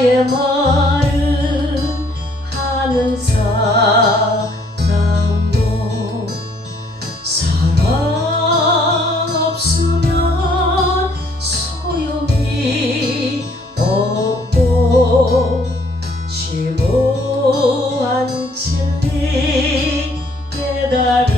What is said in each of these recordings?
나의 말을 하는 사람도 사랑 없으면 소용이 없고 심오한 진리 깨달아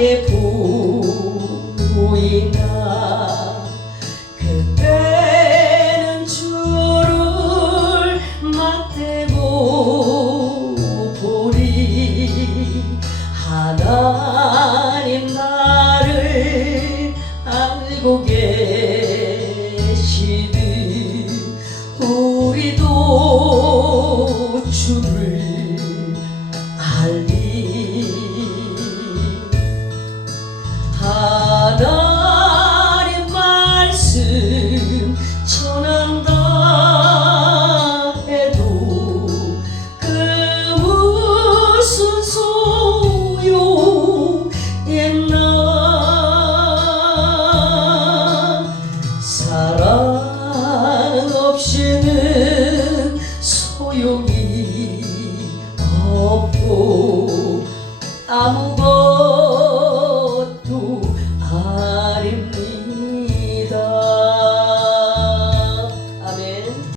que por 소용이 없고 아무